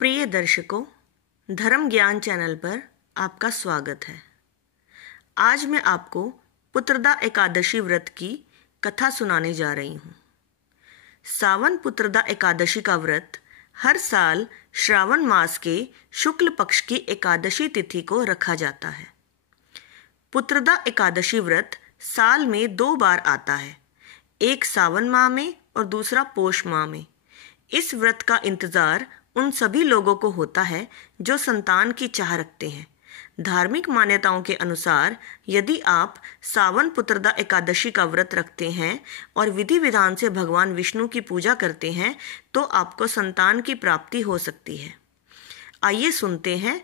प्रिय दर्शकों, धर्म ज्ञान चैनल पर आपका स्वागत है। आज मैं आपको पुत्रदा एकादशी व्रत की कथा सुनाने जा रही हूँ। सावन पुत्रदा एकादशी का व्रत हर साल श्रावण मास के शुक्ल पक्ष की एकादशी तिथि को रखा जाता है। पुत्रदा एकादशी व्रत साल में 2 बार आता है, एक सावन माह में और दूसरा पोष माह में। इस व्रत का इंतजार उन सभी लोगों को होता है जो संतान की चाह रखते हैं। धार्मिक मान्यताओं के अनुसार यदि आप सावन पुत्रदा एकादशी का व्रत रखते हैं और विधि विधान से भगवान विष्णु की पूजा करते हैं तो आपको संतान की प्राप्ति हो सकती है। आइए सुनते हैं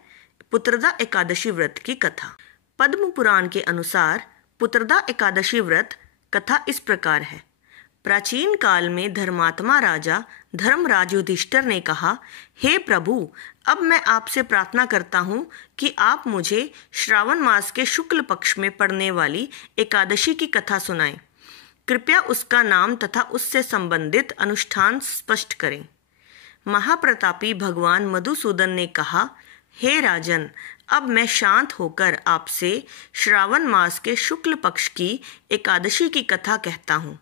पुत्रदा एकादशी व्रत की कथा। पद्म पुराण के अनुसार पुत्रदा एकादशी व्रत कथा इस प्रकार है। प्राचीन काल में धर्मात्मा राजा धर्मराज युधिष्ठिर ने कहा, हे प्रभु, अब मैं आपसे प्रार्थना करता हूँ कि आप मुझे श्रावण मास के शुक्ल पक्ष में पड़ने वाली एकादशी की कथा सुनाएं। कृपया उसका नाम तथा उससे संबंधित अनुष्ठान स्पष्ट करें। महाप्रतापी भगवान मधुसूदन ने कहा, हे राजन, अब मैं शांत होकर आपसे श्रावण मास के शुक्ल पक्ष की एकादशी की कथा कहता हूँ।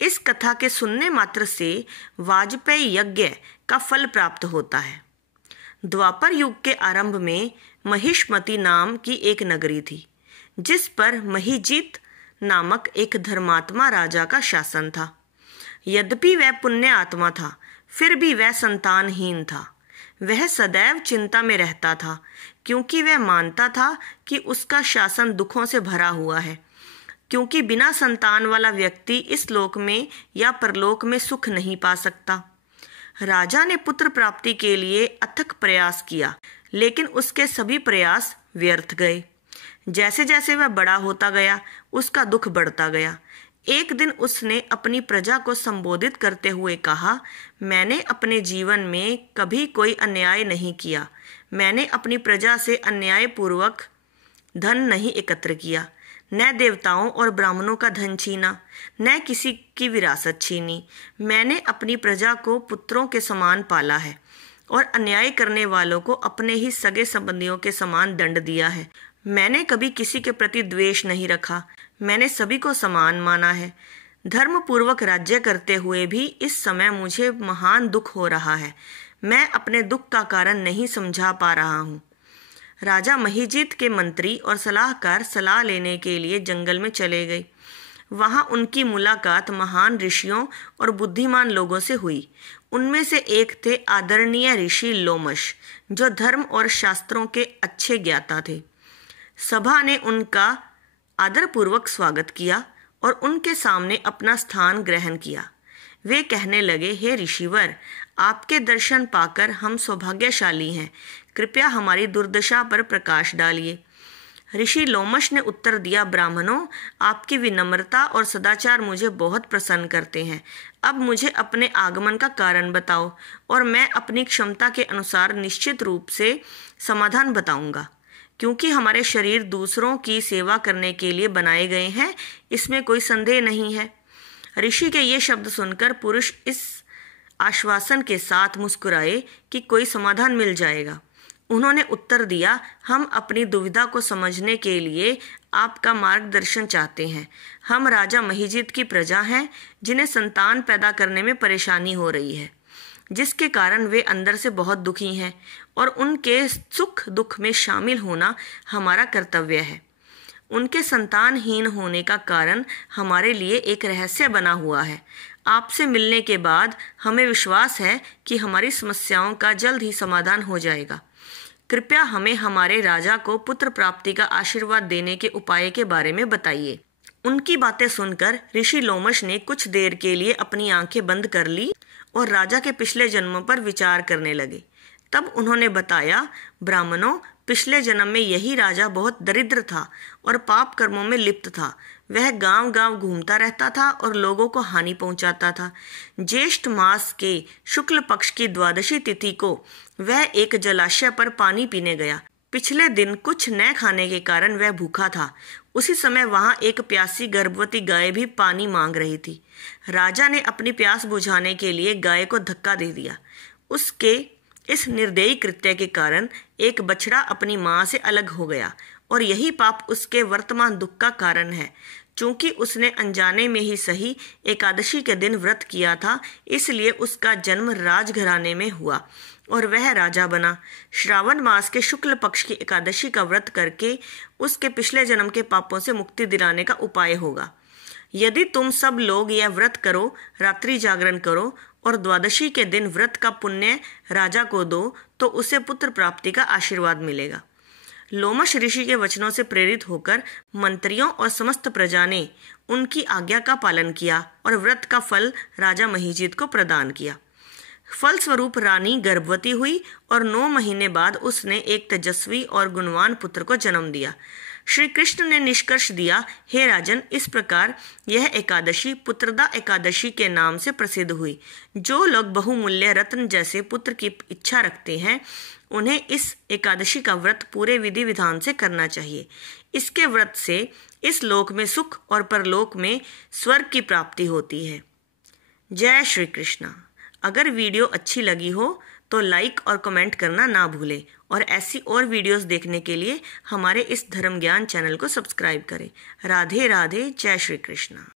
इस कथा के सुनने मात्र से वाजपेयी यज्ञ का फल प्राप्त होता है। द्वापर युग के आरंभ में महिष्मति नाम की एक नगरी थी, जिस पर महिजीत नामक एक धर्मात्मा राजा का शासन था। यद्यपि वह पुण्य आत्मा था, फिर भी वह संतानहीन था। वह सदैव चिंता में रहता था, क्योंकि वह मानता था कि उसका शासन दुखों से भरा हुआ है, क्योंकि बिना संतान वाला व्यक्ति इस लोक में या परलोक में सुख नहीं पा सकता। राजा ने पुत्र प्राप्ति के लिए अथक प्रयास किया, लेकिन उसके सभी प्रयास व्यर्थ गए। जैसे जैसे वह बड़ा होता गया, उसका दुख बढ़ता गया। एक दिन उसने अपनी प्रजा को संबोधित करते हुए कहा, मैंने अपने जीवन में कभी कोई अन्याय नहीं किया। मैंने अपनी प्रजा से अन्यायपूर्वक धन नहीं एकत्र किया, न देवताओं और ब्राह्मणों का धन छीना, न किसी की विरासत छीनी। मैंने अपनी प्रजा को पुत्रों के समान पाला है और अन्याय करने वालों को अपने ही सगे संबंधियों के समान दंड दिया है। मैंने कभी किसी के प्रति द्वेष नहीं रखा। मैंने सभी को समान माना है। धर्मपूर्वक राज्य करते हुए भी इस समय मुझे महान दुख हो रहा है। मैं अपने दुख का कारण नहीं समझा पा रहा हूँ। राजा महिजीत के मंत्री और सलाहकार सलाह लेने के लिए जंगल में चले गए। वहां उनकी मुलाकात महान ऋषियों और बुद्धिमान लोगों से हुई। उनमें से एक थे आदरणीय ऋषि लोमश, जो धर्म और शास्त्रों के अच्छे ज्ञाता थे। सभा ने उनका आदरपूर्वक स्वागत किया और उनके सामने अपना स्थान ग्रहण किया। वे कहने लगे, हे ऋषिवर, आपके दर्शन पाकर हम सौभाग्यशाली हैं। कृपया हमारी दुर्दशा पर प्रकाश डालिए। ऋषि लोमश ने उत्तर दिया, ब्राह्मणों, आपकी विनम्रता और सदाचार मुझे बहुत प्रसन्न करते हैं। अब मुझे अपने आगमन का कारण बताओ और मैं अपनी क्षमता के अनुसार निश्चित रूप से समाधान बताऊंगा। क्योंकि हमारे शरीर दूसरों की सेवा करने के लिए बनाए गए हैं, इसमें कोई संदेह नहीं है। ऋषि के ये शब्द सुनकर पुरुष इस आश्वासन के साथ मुस्कुराए कि कोई समाधान मिल जाएगा। उन्होंने उत्तर दिया, हम अपनी दुविधा को समझने के लिए आपका मार्गदर्शन चाहते हैं। हम राजा महिजीत की प्रजा हैं, जिन्हें संतान पैदा करने में परेशानी हो रही है, जिसके कारण वे अंदर से बहुत दुखी हैं और उनके सुख दुख में शामिल होना हमारा कर्तव्य है। उनके संतानहीन होने का कारण हमारे लिए एक रहस्य बना हुआ है। आपसे मिलने के बाद हमें विश्वास है कि हमारी समस्याओं का जल्द ही समाधान हो जाएगा। कृपया हमें हमारे राजा को पुत्र प्राप्ति का आशीर्वाद देने के उपाय के बारे में बताइए। उनकी बातें सुनकर ऋषि लोमश ने कुछ देर के लिए अपनी आंखें बंद कर ली और राजा के पिछले जन्मों पर विचार करने लगे। तब उन्होंने बताया, ब्राह्मणों, पिछले जन्म में यही राजा बहुत दरिद्र था और पाप कर्मों में लिप्त था। वह गांव गांव घूमता रहता था और लोगों को हानि पहुंचाता था। ज्येष्ठ मास के शुक्ल पक्ष की द्वादशी तिथि को वह एक जलाशय पर पानी पीने गया। पिछले दिन कुछ न खाने के कारण वह भूखा था। उसी समय वहां एक प्यासी गर्भवती गाय भी पानी मांग रही थी। राजा ने अपनी प्यास बुझाने के लिए गाय को धक्का दे दिया। उसके इस निर्दयी कृत्य के कारण एक बछड़ा अपनी मां से अलग हो गया और यही पाप उसके वर्तमान दुख का कारण है। चूंकि उसने अनजाने में ही सही एकादशी के दिन व्रत किया था, इसलिए उसका जन्म राजघराने में हुआ और वह राजा बना। श्रावण मास के शुक्ल पक्ष की एकादशी का व्रत करके उसके पिछले जन्म के पापों से मुक्ति दिलाने का उपाय होगा। यदि तुम सब लोग यह व्रत करो, रात्रि जागरण करो और द्वादशी के दिन व्रत का पुण्य राजा को दो, तो उसे पुत्र प्राप्ति का आशीर्वाद मिलेगा। लोमश ऋषि के वचनों से प्रेरित होकर मंत्रियों और समस्त प्रजा ने उनकी आज्ञा का पालन किया और व्रत का फल राजा महीजीत को प्रदान किया। फलस्वरूप रानी गर्भवती हुई और 9 महीने बाद उसने एक तेजस्वी और गुणवान पुत्र को जन्म दिया। श्री कृष्ण ने निष्कर्ष दिया, हे राजन, इस प्रकार यह एकादशी पुत्रदा एकादशी के नाम से प्रसिद्ध हुई। जो लोग बहुमूल्य रत्न जैसे पुत्र की इच्छा रखते हैं, उन्हें इस एकादशी का व्रत पूरे विधि विधान से करना चाहिए। इसके व्रत से इस लोक में सुख और परलोक में स्वर्ग की प्राप्ति होती है। जय श्री कृष्णा। अगर वीडियो अच्छी लगी हो तो लाइक और कमेंट करना ना भूलें और ऐसी और वीडियोस देखने के लिए हमारे इस धर्म ज्ञान चैनल को सब्सक्राइब करें। राधे राधे। जय श्री कृष्णा।